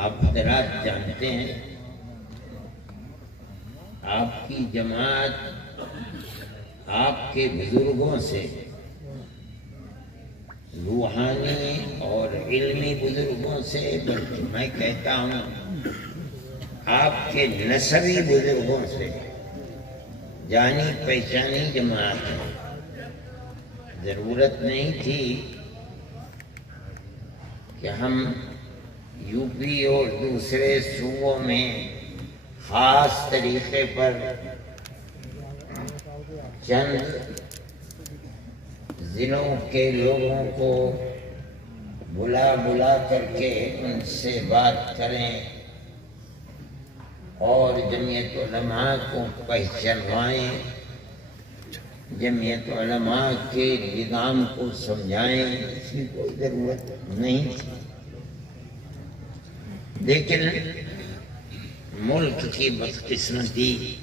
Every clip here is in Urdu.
آپ حضرات جانتے ہیں آپ کی جماعت آپ کے بزرگوں سے، روحانی اور علمی بزرگوں سے، بلکہ میں کہتا ہوں آپ کے نسبی بزرگوں سے جانی پہچانی جماعت ہے۔ ضرورت نہیں تھی کہ ہم یو پی اور دوسرے صوبوں میں خاص طریقے پر چند ضلعوں کے لوگوں کو بلا بلا کر کے ان سے بات کریں اور جمعیت علماء کو پہچانوائیں، جمعیت علماء کے نظام کو سمجھائیں، اس کی کوئی ضرورت نہیں تھی۔ لیکن ملک کی بدقسمتی،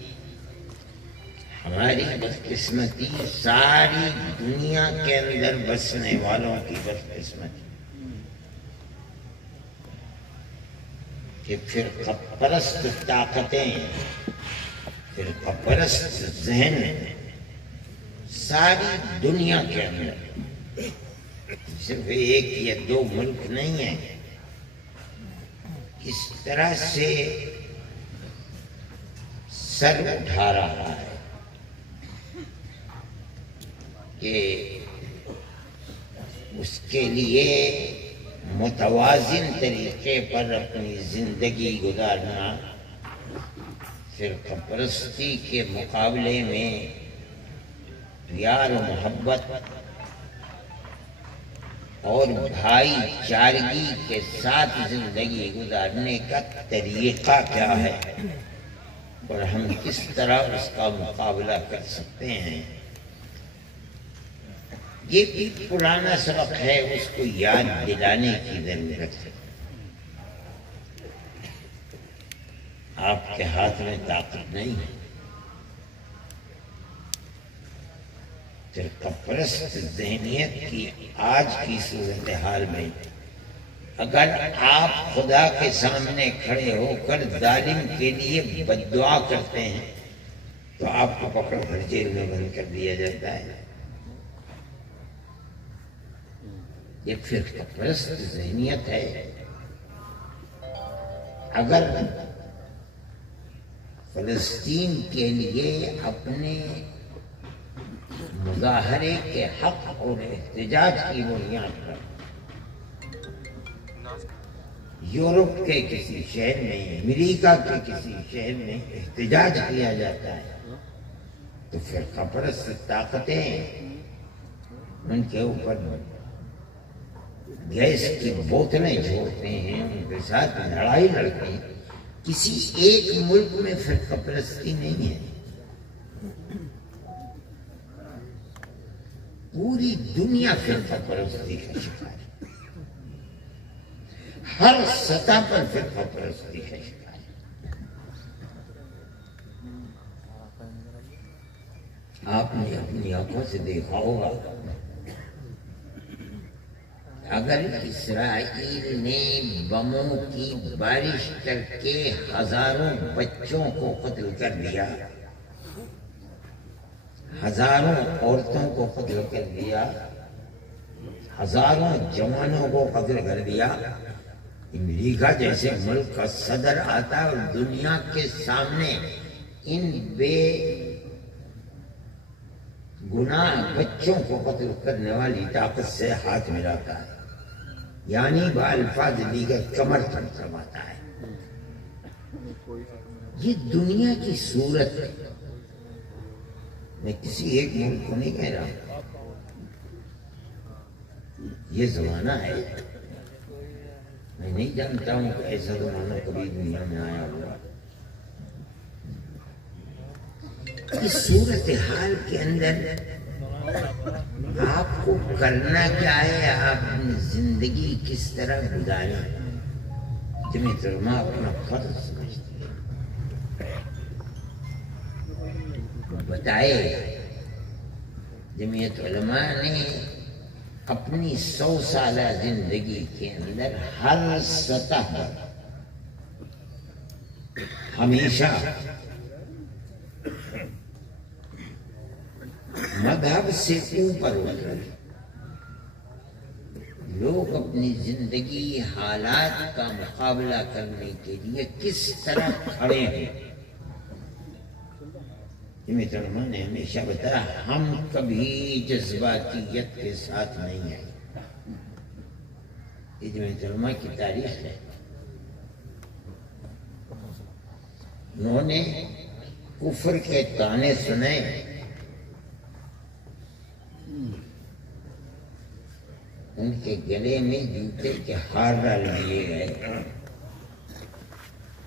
ہماری بدقسمتی، ساری دنیا کے اندر بسنے والوں کی بدقسمتی کہ فرقہ پرست طاقتیں، فرقہ پرست ذہن ساری دنیا کے اندر، صرف ایک یا دو ملک نہیں ہیں، اس طرح سے سر اٹھا رہا ہے کہ اس کے لیے متوازن طریقے پر اپنی زندگی گزارنا، فرقہ پرستی کے مقابلے میں پیار و محبت اور بھائی چارگی کے ساتھ زندگی گزارنے کا طریقہ کیا ہے اور ہم کس طرح اس کا مقابلہ کر سکتے ہیں۔ یہ بھی پرانا سبق ہے، اس کو یاد دلانے کی ضرورت ہے۔ آپ کے ہاتھ میں طاقت نہیں ہے۔ فرقہ پرست ذہنیت کی آج کی صورتحال میں اگر آپ خدا کے سامنے کھڑے ہو کر ظالم کے لیے بد دعا کرتے ہیں تو آپ کو پکڑ کر جیل میں بند کر دیا جاتا ہے۔ یہ فرقہ پرست ذہنیت ہے۔ اگر فلسطین کے لیے اپنے مظاہرے کے حق اور احتجاج کی بنیاد پر یورپ کے کسی شہر میں، امریکہ کے کسی شہر میں احتجاج کیا جاتا ہے تو فرقہ پرست طاقتیں ان کے اوپر گیس کی بوتلیں چھوڑتے ہیں، ان کے ساتھ لڑائی لڑتے ہیں۔ کسی ایک ملک میں فرقہ پرستی نہیں ہے، پوری دنیا فرقہ پرستی کا شکار ہے، ہر سطح پر فرقہ پرستی کا شکار ہے۔ آپ نے اپنی آنکھوں سے دیکھا ہوگا، اگر اسرائیل نے بموں کی بارش کر کے ہزاروں بچوں کو قتل کر دیا، ہزاروں عورتوں کو قتل کر دیا، ہزاروں جوانوں کو قتل کر دیا، امریکہ جیسے ملک کا صدر آتا اور دنیا کے سامنے ان بے گناہ بچوں کو قتل کرنے والی طاقت سے ہاتھ ملاتا ہے، یعنی بالفاظ دیگر کمر تھماتا ہے۔ یہ دنیا کی صورت ہے، میں کسی ایک ملک کو نہیں کہہ رہا، یہ زمانہ ہے۔ میں نہیں جانتا ہوں کہ ایسا زمانہ کبھی دنیا میں آیا ہوا۔ اس صورتحال کے اندر آپ کو کرنا کیا ہے، آپ اپنی زندگی کس طرح گزاریں۔ جمعیت علماء اپنا فرض سمجھتی ہے، بتائے جمعیت علماء نے اپنی 100 سالہ زندگی کے اندر ہر سطح پر ہمیشہ مذہب سے اوپر اٹھ رہے ہیں۔ لوگ اپنی زندگی حالات کا مقابلہ کرنے کے لیے کس طرح کھڑے ہیں۔ جمعیت علماء نے ہمیشہ بتایا ہم کبھی جذباتیت کے ساتھ نہیں آئے۔ یہ جمعیت علماء کی تاریخ ہے۔ انہوں نے کفر کے طعنے سنے، ان کے گلے میں جوتے کے ہار ڈال دیے گئے،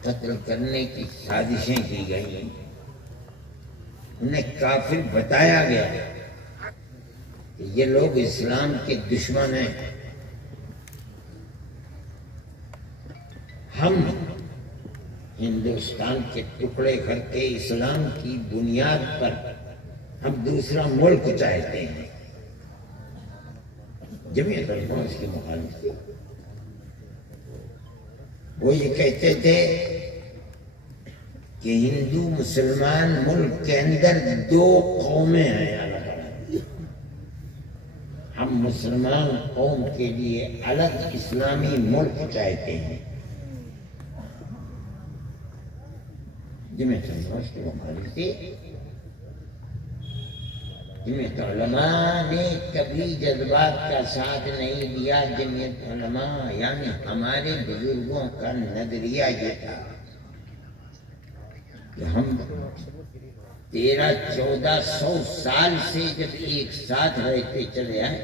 قتل کرنے کی سازشیں کی گئیں، انہیں کافر بتایا گیا کہ یہ لوگ اسلام کے دشمن ہیں۔ ہم ہندوستان کے ٹکڑے کر کے اسلام کی بنیاد پر ہم دوسرا ملک چاہتے ہیں۔ جمعیت علماء اس کی مخالف تھی۔ وہ یہ کہتے تھے کہ ہندو مسلمان ملک کے اندر دو قومیں ہیں الگ الگ، ہم مسلمان قوم کے لیے الگ اسلامی ملک چاہتے ہیں۔ جمعیت علماء اس کی مخالف تھی۔ جمعیت علماء نے کبھی جذبات کا ساتھ نہیں دیا۔ جمعیت علماء یعنی ہمارے بزرگوں کا نظریہ یہ تھا کہ ہم 1300-1400 سال سے جب ایک ساتھ رہتے چلے آئے،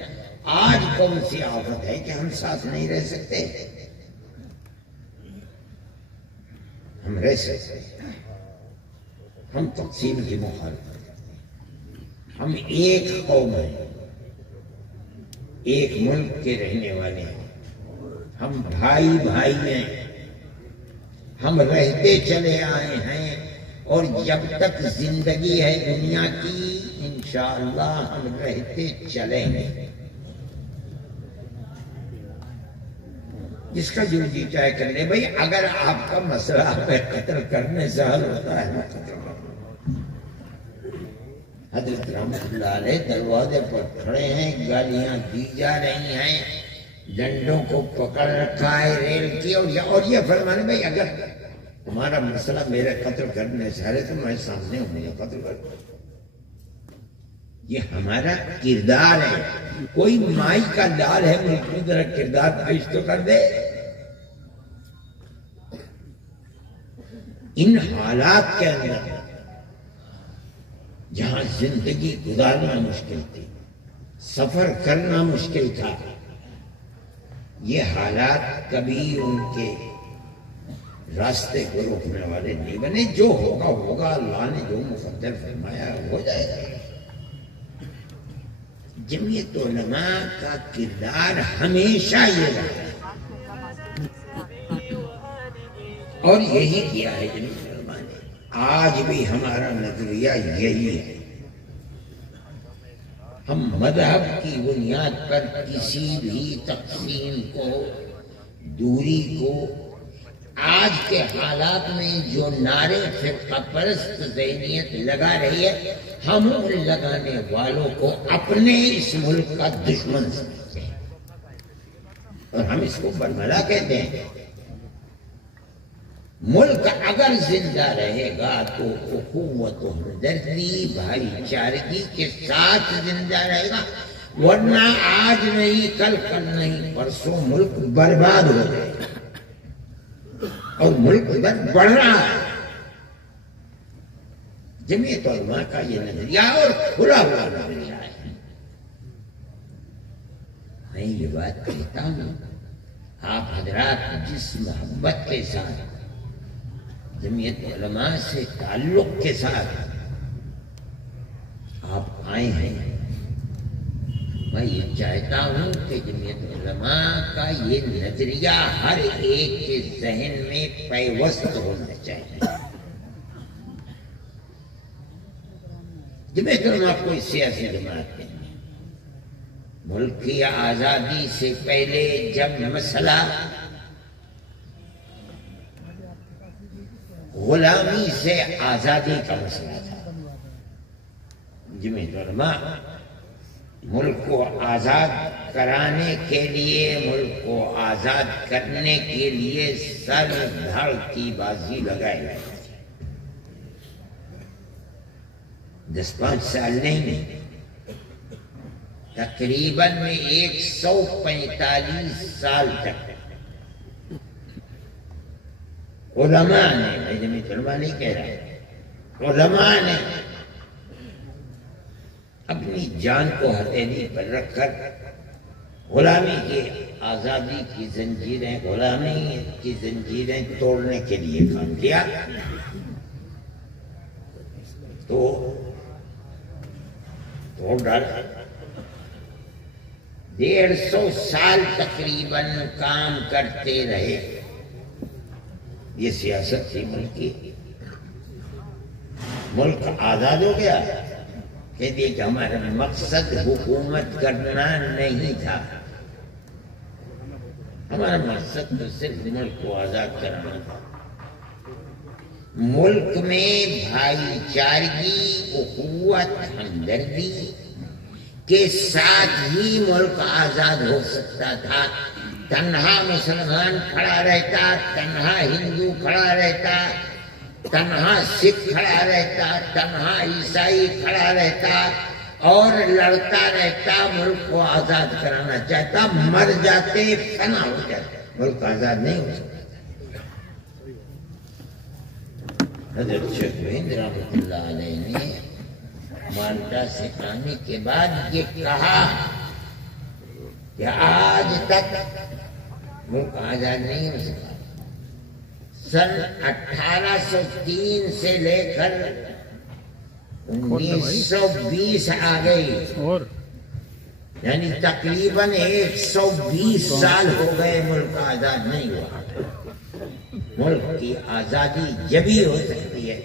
آج کون سی آفت ہے کہ ہم ساتھ نہیں رہ سکتے؟ ہم رہ سکتے ہیں۔ ہم تقسیم کی مخالفت کرتے ہیں۔ ہم ایک قوم ہیں، ایک ملک کے رہنے والے ہیں، ہم بھائی بھائی ہیں، ہم رہتے چلے آئے ہیں، اور جب تک زندگی ہے دنیا کی انشاءاللہ ہم رہتے چلیں گے۔ جس کا جو جی چاہے کر لے بھائی، اگر آپ کا مسئلہ قتل کرنے سے حل ہوتا ہے میں قتل کروں۔ حضرت رحمت اللہ علیہ دروازے پر کھڑے ہیں، گالیاں دی جا رہی ہیں، ڈنڈوں کو پکڑ رکھا ہے ریل کی، اور یہ فرمانے بھائی اگر تمہارا مسئلہ میرے قتل کرنے سے حل ہے تو میں سامنے ہوں، مجھے قتل کر دو۔ یہ ہمارا کردار ہے۔ کوئی مائی کا لال ہے ملک میں، ذرا کردار پیش تو کر دے۔ ان حالات کے اندر جہاں زندگی گزارنا مشکل تھی، سفر کرنا مشکل تھا، یہ حالات کبھی ان کے راستے کو روکنے والے نہیں بنے۔ جو ہوگا ہوگا، اللہ نے جو مقدر فرمایا ہو جائے گا۔ جمعیت علماء کا کردار ہمیشہ یہ رہا ہے اور یہی کیا ہے جمعیت علماء نے۔ آج بھی ہمارا نظریہ یہی ہے۔ ہم مذہب کی بنیاد پر کسی بھی تقسیم کو، دوری کو، آج کے حالات میں جو نعرے فرقہ پرست ذہنیت لگا رہی ہے، ہم ان لگانے والوں کو اپنے اس ملک کا دشمن سمجھتے ہیں اور ہم اس کو برملا کہتے ہیں۔ ملک اگر زندہ رہے گا تو اخوت و ہمدردی، بھائی چارگی کے ساتھ زندہ رہے گا، ورنہ آج نہیں، کل نہیں، پرسوں ملک برباد ہو جائے گا۔ اور ملک ادھر بڑھ رہا ہے۔ جمعیت علماء کا یہ نظریہ اور کھلا ہوا نظریہ ہے۔ میں یہ بات کہتا ہوں، آپ حضرات جس محبت کے ساتھ جمعیت علماء سے تعلق کے ساتھ آپ آئے ہیں، میں یہ چاہتا ہوں کہ جمعیت علماء کا یہ نظریہ ہر ایک کے ذہن میں پیوست ہونا چاہیے۔ جمعیت علماء کوئی سیاسی جماعت نہیں۔ ملک کی آزادی سے پہلے جب مسئلہ غلامی سے آزادی کا مسئلہ تھا۔ جمعیت علماء ملک کو آزاد کرانے کے لیے، ملک کو آزاد کرنے کے لیے سر دھڑ کی بازی لگائے گئے تھے۔ 10-5 سال نہیں، تقریباً 145 سال تک علماء نے، میں جمعیت علماء نہیں کہہ رہا، علماء نے اپنی جان کو ہتھیلی پر رکھ کر غلامی کی آزادی کی زنجیریں، غلامی کی زنجیریں توڑنے کے لیے کام کیا۔ تو توڑ ڈالا، 150 سال تقریباً کام کرتے رہے۔ یہ سیاست تھی ملک کی۔ ملک آزاد ہو گیا، کہتے کہ ہمارا مقصد حکومت کرنا نہیں تھا، ہمارا مقصد تو صرف ملک کو آزاد کرانا تھا۔ ملک میں بھائی چارگی، اخوت، ہمدردی کے ساتھ ہی ملک آزاد ہو سکتا تھا۔ تنہا مسلمان کھڑا رہتا، تنہا ہندو کھڑا رہتا، تنہا سکھ کھڑا رہتا، تنہا عیسائی کھڑا رہتا اور لڑتا رہتا، ملک کو آزاد کرانا چاہتا، مر جاتے، فنا ہو جاتے، ملک آزاد نہیں ہو سکتا۔ حضرت شیخ ہند رحمۃ اللہ علیہ نے مالٹا سکھانے کے بعد یہ کہا کہ آج تک ملک آزاد نہیں ہو سکا۔ سن 1803 سے لے کر 1920 آ گئی، یعنی تقریباً 120 سال ہو گئے ملک آزاد نہیں ہوا۔ ملک کی آزادی جبھی ہو سکتی ہے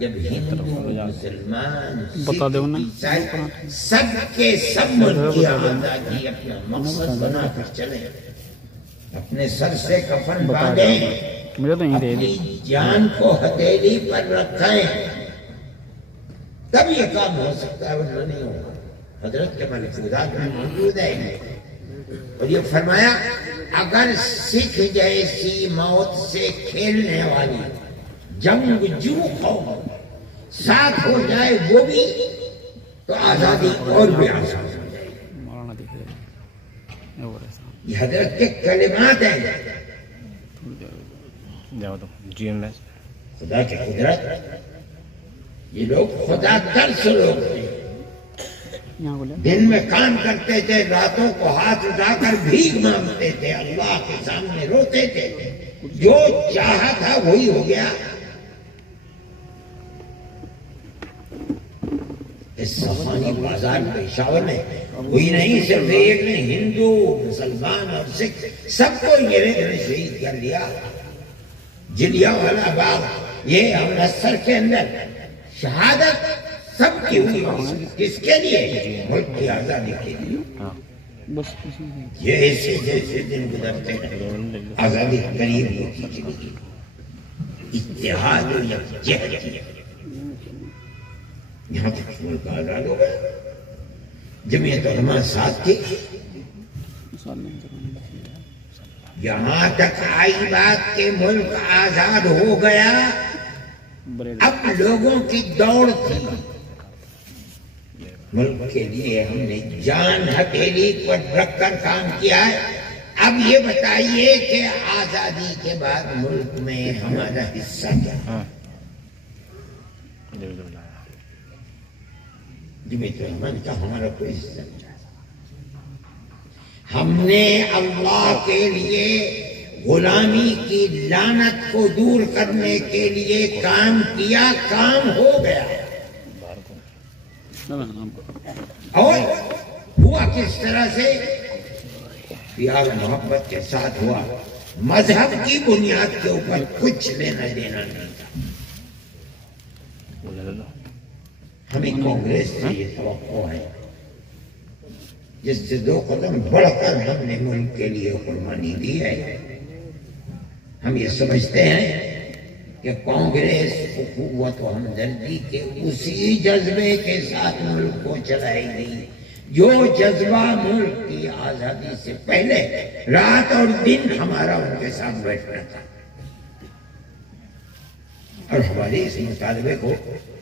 جب ہندو، مسلمان، سکھ، عیسائی سب کے سب ملک کی آزادی اپنا مقصد بنا کر چلے، اپنے سر سے کفن باندھیں، اپنی جان کو ہتھیلی پر رکھیں، تب یہ کام ہو سکتا ہے، ورنہ نہیں ہوگا۔ حضرت کے ملفوظات میں موجود ہے اور یہ فرمایا اگر سکھ جیسی موت سے کھیلنے والی جنگجو قوم ساتھ ہو جائے وہ بھی تو آزادی اور بھی آسان ہو جائے۔ یہ حضرت کے کلمات ہیں۔ خدا کی قدرت، یہ لوگ خدا ترس لوگ تھے، دن میں کام کرتے تھے، راتوں کو ہاتھ اٹھا کر بھیک مانگتے تھے، اللہ کے سامنے روتے تھے، جو چاہا تھا وہی ہو گیا۔ اس صفانی بازار پشاور میں کوئی نہیں، صرف ایک نے، ہندو، مسلمان اور سکھ سب کو انگریز نے شہید کر دیا۔ جلیانوالہ باغ، یہ امرتسر کے اندر شہادت سب کی ہوئی، کس کے لیے؟ ملک کی آزادی کے لیے۔ یہ ایسے جیسے دن گزرتے ہیں آزادی قریب ہوتی چلی گئی، اتحاد و یکجہتی، یہاں تک ملک آزاد ہو گیا۔ جمعیت علماء ساتھ تھی، یہاں تک آئی بات کہ ملک آزاد ہو گیا، اب لوگوں کی دوڑ تھی، ملک کے لیے ہم نے جان ہتھیلی پر رکھ کر کام کیا ہے، اب یہ بتائیے کہ آزادی کے بعد ملک میں ہمارا حصہ کیا ہے؟ جمعیت علماء کا ہمارا کوئی حصہ نہیں، ہم نے اللہ کے لیے غلامی کی لعنت کو دور کرنے کے لیے کام کیا، کام ہو گیا۔ اور ہوا کس طرح سے؟ پیار محبت کے ساتھ ہوا، مذہب کی بنیاد کے اوپر کچھ لینا دینا نہیں تھا۔ ہمیں کانگریس سے یہ توقع ہے جس سے 2 قدم بڑھ کر ہم نے ملک کے لیے قربانی دی ہے۔ ہم یہ سمجھتے ہیں کہ کانگریس قوت و ہمدردی کے اسی جذبے کے ساتھ ملک کو چلائی گئی جو جذبہ ملک کی آزادی سے پہلے رات اور دن ہمارا ان کے ساتھ بیٹھنا تھا، اور ہمارے اس مطالبے کو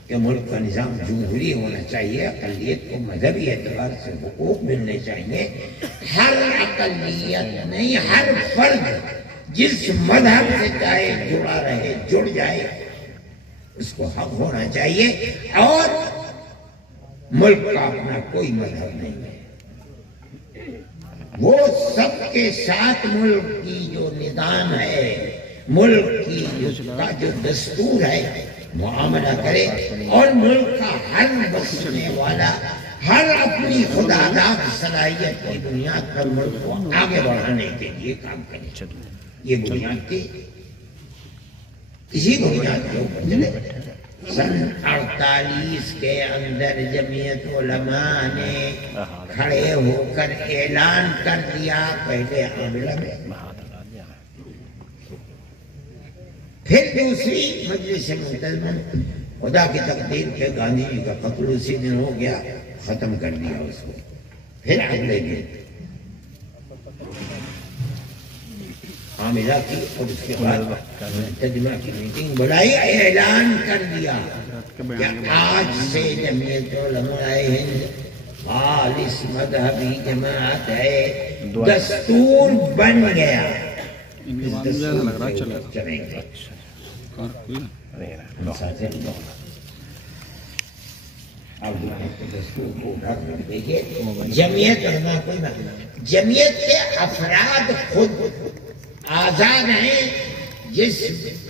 کہ ملک کا نظام جمہوری ہونا چاہیے، اقلیت کو مذہبی اعتبار سے حقوق ملنے چاہیے، ہر اقلیت نہیں ہر فرد جس مذہب سے چاہے جڑا رہے جڑ جائے اس کو حق ہونا چاہیے، اور ملک کا اپنا کوئی مذہب نہیں ہے، وہ سب کے ساتھ ملک کی جو نظام ہے، ملک کی کا جو دستور ہے معاملہ کرے، اور ملک کا ہر بسنے والا ہر اپنی خودآگاہ صلاحیت کی بنیاد پر ملک کو آگے بڑھانے کے لیے کام کرے۔ یہ بنیاد تھی، اسی بنیاد کے اوپر چلے۔ سن 48 کے اندر جمعیت علماء نے کھڑے ہو کر اعلان کر دیا، پہلے حاملہ میں، پھر دوسری مجلس منتظم، خدا کی تقدیر کے گاندھی جی کا قتل اسی دن ہو گیا، ختم کر دیا اس کو، پھر اگلے دن عاملہ کی، اور اس کے بعد ترجمہ کی میٹنگ بلائی، اعلان کر دیا کہ آج سے جمعیت علماء ہند خالص مذہبی جماعت ہے، دستور بن گیا، چلیں گے۔ جمعیت علماء کوئی مطلب، جمعیت کے افراد خود آزاد ہیں، جس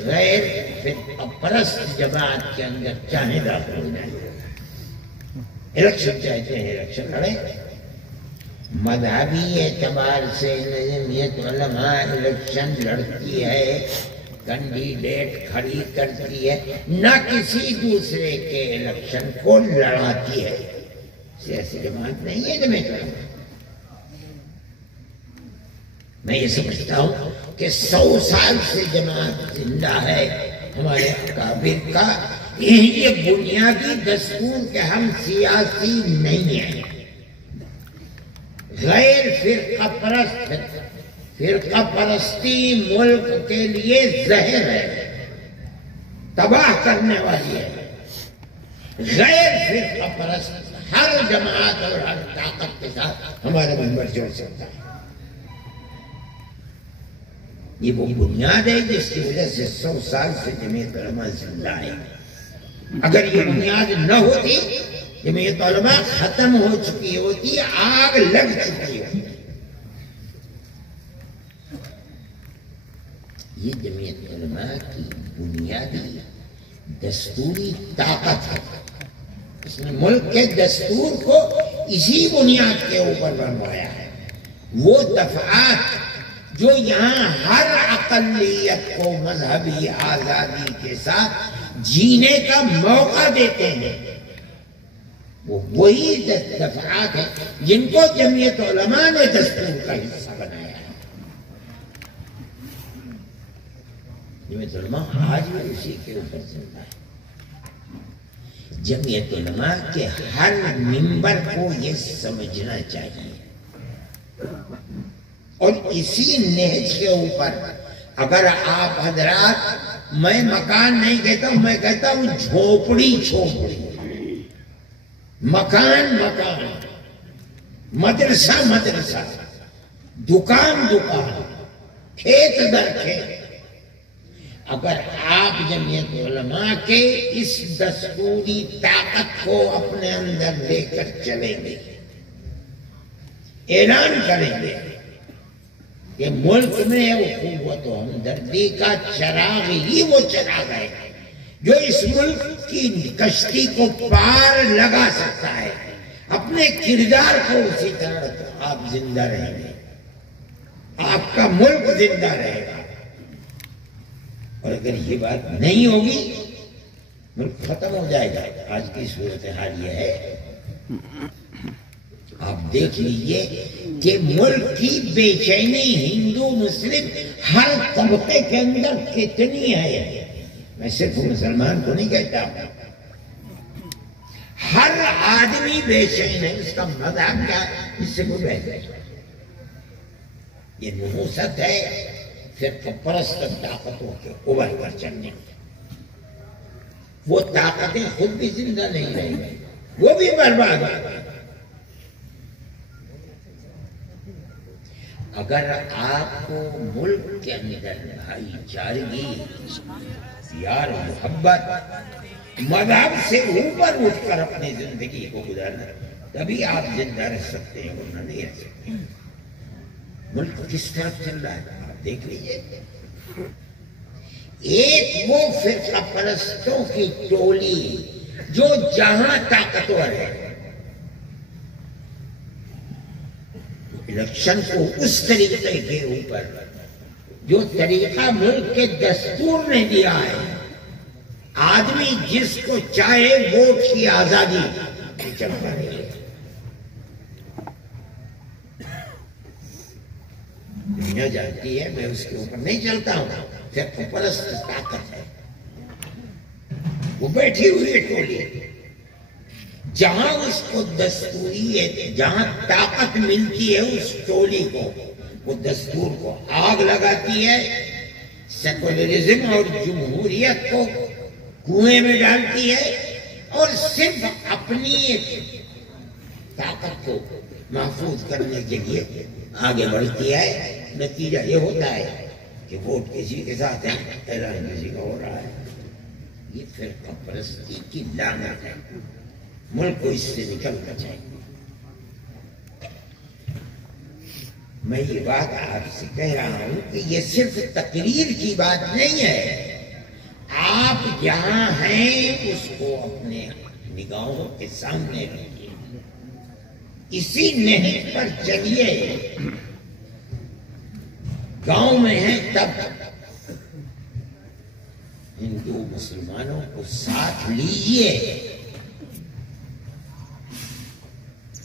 غیر فرقہ پرست جماعت کے اندر چاہے داخل ہو جائے، الیکشن چاہتے ہیں الیکشن لڑیں۔ مذہبی اعتبار سے جمعیت علماء الیکشن لڑتی ہے، کینڈیڈیٹ کھڑی کرتی ہے، نہ کسی دوسرے کے الیکشن کو لڑاتی ہے، سیاسی جماعت نہیں ہے جمعیت علماء۔ میں یہ سمجھتا ہوں کہ 100 سال سے جماعت زندہ ہے ہمارے اکابر کا، یہ بنیادی دستور کہ ہم سیاسی نہیں ہیں، غیر فرقہ پرست، فرقہ پرستی ملک کے لیے زہر ہے، تباہ کرنے والی ہے۔ غیر فرقہ پرست ہر جماعت اور ہر طاقت کے ساتھ ہمارے ممبر جوڑ سکتا ہے۔ یہ وہ بنیاد ہے جس کی وجہ سے 100 سال سے جمعیت علماء زندہ ہے۔ اگر یہ بنیاد نہ ہوتی، جمعیت علماء ختم ہو چکی ہوتی، آگ لگ چکی ہوتی۔ یہ جمعیت علماء کی بنیادی دستوری طاقت ہے، اس نے ملک کے دستور کو اسی بنیاد کے اوپر بنوایا ہے۔ وہ دفعات جو یہاں ہر اقلیت کو مذہبی آزادی کے ساتھ جینے کا موقع دیتے ہیں، وہ وہی دفعات ہیں جن کو جمعیت علماء نے دستور کا حصہ بنایا ہے۔ جمعیت علماء آج بھی اسی کے اوپر زندہ ہے۔ جمعیت علماء کے ہر ممبر کو یہ سمجھنا چاہیے، اور اسی نہج کے اوپر اگر آپ حضرات، میں مکان نہیں کہتا ہوں، میں کہتا ہوں جھوپڑی جھوپڑی، مکان مکان، مدرسہ مدرسہ، دکان دکان، کھیت در کھیت، اگر آپ جمعیت علماء کے اس دستوری طاقت کو اپنے اندر لے کر چلیں گے، اعلان کریں گے کہ ملک میں قوت و ہمدردی کا چراغ ہی وہ چراغ ہے جو اس ملک کی کشتی کو پار لگا سکتا ہے، اپنے کردار کو اسی طرح آپ زندہ رہیں گے، آپ کا ملک زندہ رہے گا۔ اور اگر یہ بات نہیں ہوگی، ملک ختم ہو جائے گا۔ آج کی صورتحال یہ ہے، آپ دیکھ لیجئے کہ ملک کی بے چینی ہندو مسلم ہر طبقے کے اندر کتنی ہے۔ میں صرف مسلمان کو نہیں کہتا ہوں، ہر آدمی بے چین ہے، اس کا مذہب کیا ہے، اس سے کوئی بحث نہیں۔ یہ نحوست ہے فرقہ پرست طاقتوں کے ابھر کر چلنے، وہ طاقتیں خود بھی زندہ نہیں رہیں گی، وہ بھی برباد ہو گئی۔ اگر آپ کو ملک کے اندر بھائی چارگی، پیار، محبت، مذہب سے اوپر اٹھ کر اپنی زندگی کو گزارنا، تبھی آپ زندہ رہ سکتے ہیں، ورنہ نہیں رہ سکتے۔ ملک کس طرف چل رہا ہے آپ دیکھ لیجیے۔ ایک وہ فرقہ پرستوں کی ٹولی جو جہاں طاقتور ہے، الیکشن کو اس طریقے کے اوپر جو طریقہ ملک کے دستور نے دیا ہے، آدمی جس کو چاہے ووٹ کی آزادی چلتا رہے۔ دنیا جانتی ہے میں اس کے اوپر نہیں چلتا ہوں، فرقہ پرست طاقت ہے، وہ بیٹھی ہوئی ہے ٹولی، جہاں اس کو دستوری ہے، جہاں طاقت ملتی ہے اس ٹولی کو، وہ دستور کو آگ لگاتی ہے، سیکولرزم اور جمہوریت کو کنویں میں ڈالتی ہے، اور صرف اپنی طاقت کو محفوظ کرنے کے لیے آگے بڑھتی ہے۔ نتیجہ یہ ہوتا ہے کہ ووٹ کسی کے ساتھ ہے، اعلان کسی کا ہو رہا ہے۔ یہ فرقہ پرستی کی لعنت ہے، ملک کو اس سے نکلنا چاہیے۔ میں یہ بات آپ سے کہہ رہا ہوں کہ یہ صرف تقریر کی بات نہیں ہے، آپ جہاں ہیں اس کو اپنے نگاہوں کے سامنے رکھیے، اسی نہج پر چلیے۔ گاؤں میں ہیں تب ہندو مسلمانوں کو ساتھ لیجیے،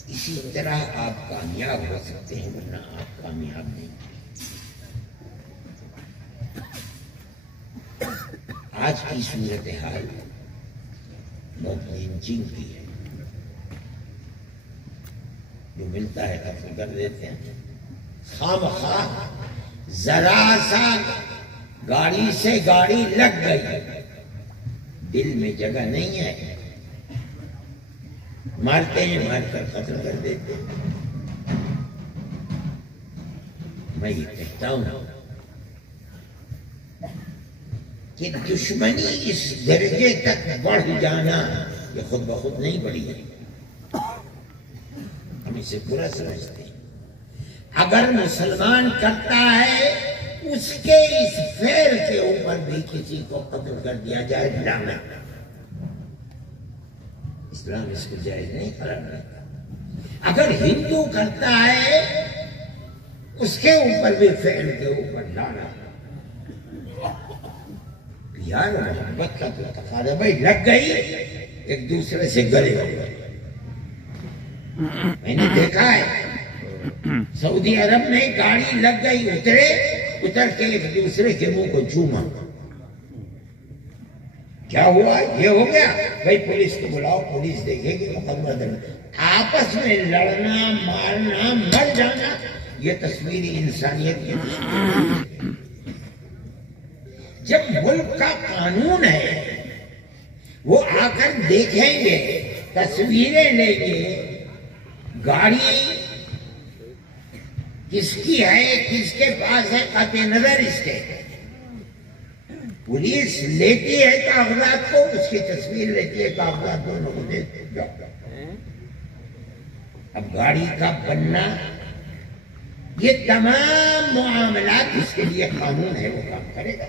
اسی طرح آپ کامیاب ہو سکتے ہیں، ورنہ آپ کامیاب نہیں۔ آج کی صورتحال بہت لنچنگ کی ہے، جو ملتا ہے قتل کر دیتے ہیں، خواہ مخواہ ذرا سا گاڑی سے گاڑی لگ گئی، دل میں جگہ نہیں ہے، مارتے ہیں، مار کر قتل کر دیتے ہیں۔ میں یہ کہتا ہوں کہ دشمنی اس درجے تک بڑھ جانا یہ خود بخود نہیں بڑھی ہے، ہم اسے برا سمجھتے ہیں۔ اگر مسلمان کرتا ہے اس کے اس فعل کے اوپر بھی کسی کو قتل کر دیا جائے، لعنت۔ اسلام اس کو جائز نہیں قرار دیتا۔ اگر ہندو کرتا ہے اس کے اوپر بھی فعل کے اوپر لعنت۔ پیار اور محبت کا تو تقاضا، بھائی لگ گئی ایک دوسرے سے گلے ہو گئے۔ میں نے دیکھا ہے سعودی عرب میں گاڑی لگ گئی، اتر کے ایک دوسرے کے منہ کو چوما۔ کیا ہوا؟ یہ ہو گیا بھائی پولیس کو بلاؤ، پولیس دیکھے گی، مقدمہ درج۔ آپس میں لڑنا، مارنا، مر جانا، یہ تصویری انسانیت کی تصویر۔ جب ملک کا قانون ہے، وہ آ کر دیکھیں گے، تصویریں لیں گے، گاڑی کس کی ہے، کس کے پاس ہے، قطع نظر اس کے، پولیس لیتی ہے کاغذات کو، اس کی تصویر لیتی ہے، کاغذات دونوں کو دیتے جاؤ۔ اب گاڑی کا بننا، یہ تمام معاملات اس کے لیے قانون ہے، وہ کام کرے گا۔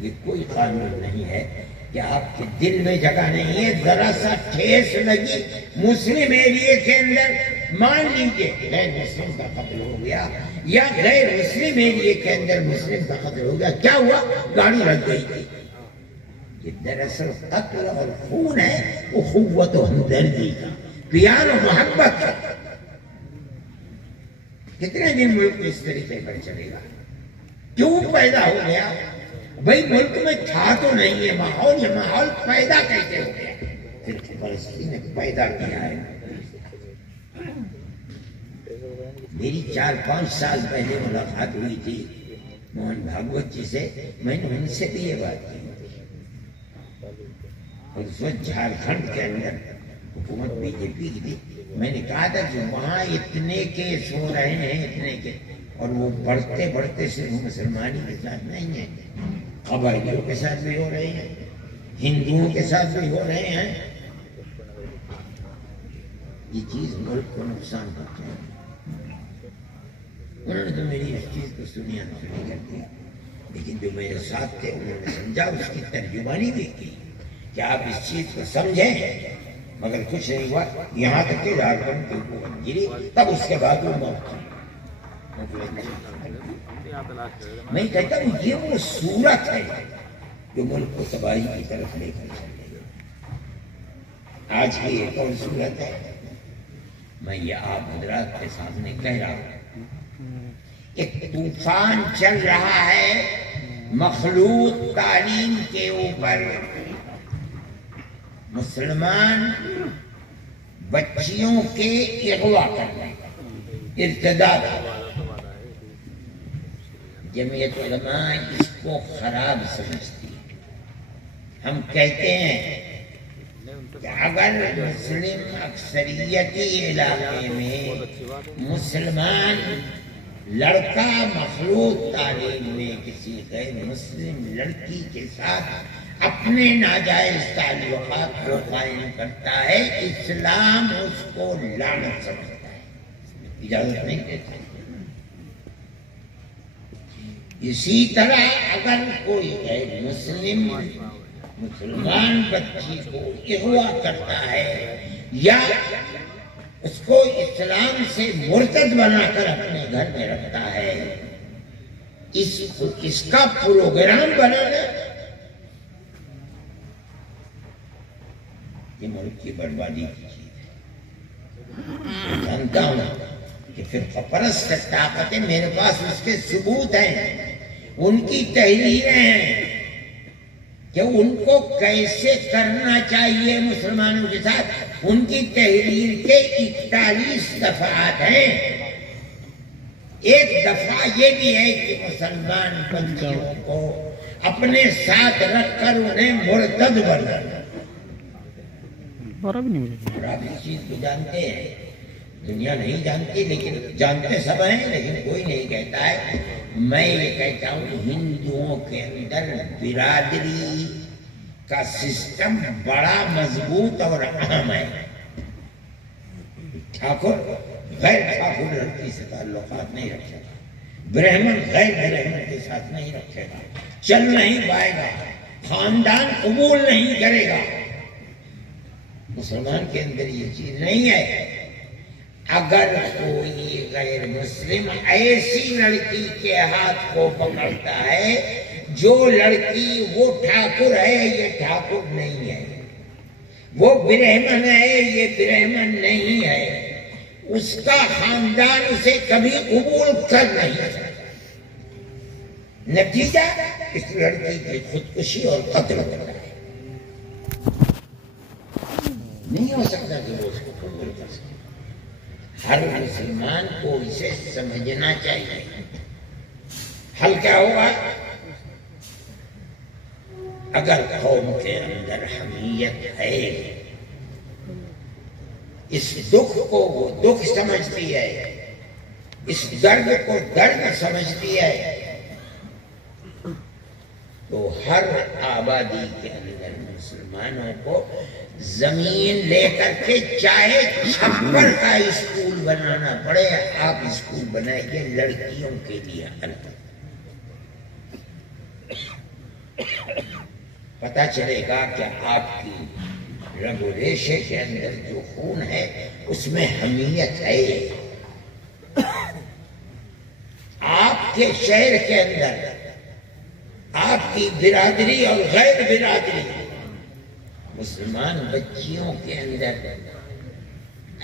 یہ کوئی قانون نہیں ہے کہ آپ کے دل میں جگہ نہیں ہے، ذرا سا ٹھیس لگی مسلم ایریے کے اندر، مان لیجیے غیر مسلم کا قتل ہو گیا، یا غیر مسلم ایریے کے اندر مسلم کا قتل ہو گیا، کیا ہوا؟ گاڑی لگ گئی تھی۔ یہ دراصل قتل اور خون ہے، اخوت و ہمدردی کا، پیار و محبت کا۔ کتنے دن ملک اس طریقے پر چلے گا؟ کیوں پیدا ہو گیا؟ بھائی ملک میں تھا تو نہیں یہ ماحول پیدا کیسے ہو گیا؟ صرف فلسطین نے پیدا کیا ہے. میری 4-5 سال پہلے ملاقات ہوئی تھی موہن بھاگوت جی سے. میں نے ان سے بھی یہ بات کی. اور اس وقت جھارکھنڈ کے اندر حکومت بی جے پی کی تھی. میں نے کہا تھا کہ وہاں اتنے کیس ہو رہے ہیں اتنے کے، اور وہ بڑھتے بڑھتے صرف مسلمانی کے ساتھ نہیں ہیں، قبائلیوں کے ساتھ بھی ہو رہے ہیں، ہندوؤں کے ساتھ بھی ہو رہے ہیں. یہ چیز ملک کو نقصان پہنچا ہے. انہوں نے تو میری اس چیز کو سنی کر دیا، لیکن جو میرے ساتھ تھے انہوں نے سمجھا، اس کی ترجمانی بھی کی کہ آپ اس چیز کو سمجھیں، مگر کچھ نہیں ہوا. یہاں تک کہ جھارکھنڈ کی حکومت گری، تب اس کے بعد وہ موت تھی. میں کہتا ہوں یہ وہ صورت ہے جو ملک کو تباہی کی طرف لے کر چل رہی ہے. آج کی ایک اور صورت ہے، میں یہ آپ حضرات کے سامنے کہہ رہا ہوں. ایک طوفان چل رہا ہے مخلوط تعلیم کے اوپر. مسلمان بچیوں کے اغوا کرنے، ارتداد. جمعیت علماء اس کو خراب سمجھتی ہے. ہم کہتے ہیں کہ اگر مسلم اکثریتی علاقے میں مسلمان لڑکا مخلوط تعلیم میں کسی غیر مسلم لڑکی کے ساتھ اپنے ناجائز تعلقات کو قائم کرتا ہے، اسلام اس کو لعنت سمجھتا ہے، اجازت نہیں دیتا. اسی طرح اگر کوئی غیر مسلمان بچی کو اغوا کرتا ہے یا اس کو اسلام سے مرتد بنا کر اپنے گھر میں رکھتا ہے، اس کا پروگرام بنانا یہ ملک کی بربادی کی چیز ہے. جانتا ہوں کہ فرقہ پرست طاقتیں میرے پاس اس کے ثبوت ہیں، ان کی تحریریں ہیں کہ ان کو کیسے کرنا چاہیے مسلمانوں کے ساتھ. ان کی تحریر کے 41 دفعات ہیں. ایک دفعہ یہ بھی ہے کہ مسلمان بچیوں کو اپنے ساتھ رکھ کر انہیں مرتد بنانا. اور آپ اس چیز کو جانتے ہیں، دنیا نہیں جانتی، لیکن جانتے سب ہیں، لیکن کوئی نہیں کہتا ہے. میں یہ کہتا ہوں ہندوؤں کے اندر برادری کا سسٹم بڑا مضبوط اور اہم ہے. ٹھاکر غیر ٹھاکر لڑکی سے تعلقات نہیں رکھے گا، برہمن غیر برہمن کے ساتھ نہیں رکھے گا، چل نہیں پائے گا، خاندان قبول نہیں کرے گا. مسلمان کے اندر یہ چیز نہیں ہے. اگر کوئی غیر مسلم ایسی لڑکی کے ہاتھ کو پکڑتا ہے، جو لڑکی وہ ٹھاکر ہے یہ ٹھاکر نہیں ہے، وہ برہمن ہے یہ برہمن نہیں ہے، اس کا خاندان اسے کبھی قبول کر نہیں سکتا. نتیجہ اس لڑکی کی خودکشی اور قتل کرنا ہے. نہیں ہو سکتا کہ وہ اس کو قبول کر سکے. ہر مسلمان کو اسے سمجھنا چاہیے. حل کیا ہوگا؟ اگر قوم کے اندر حمیت ہے، اس دکھ کو وہ دکھ سمجھتی ہے، اس درد کو درد سمجھتی ہے، تو ہر آبادی کے اندر مسلمانوں کو زمین لے کر کے چاہے چھپر کا اسکول بنانا پڑے، آپ اسکول بنائیے لڑکیوں کے لیے الگ. پتہ چلے گا کہ آپ کی رگ و ریشے کے اندر جو خون ہے اس میں حمیت ہے. آپ کے شہر کے اندر آپ کی برادری اور غیر برادری مسلمان بچیوں کے اندر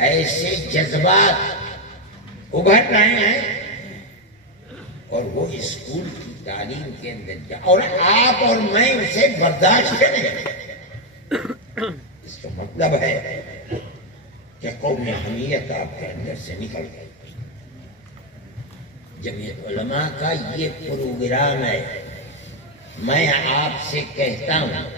ایسے جذبات ابھر رہے ہیں اور وہ اسکول کی تعلیم کے اندر جا اور آپ اور میں اسے برداشت کریں. اس کا مطلب ہے کہ قوم حمیت آپ کے اندر سے نکل گئی. جمعیت علماء کا یہ پروگرام ہے. میں آپ سے کہتا ہوں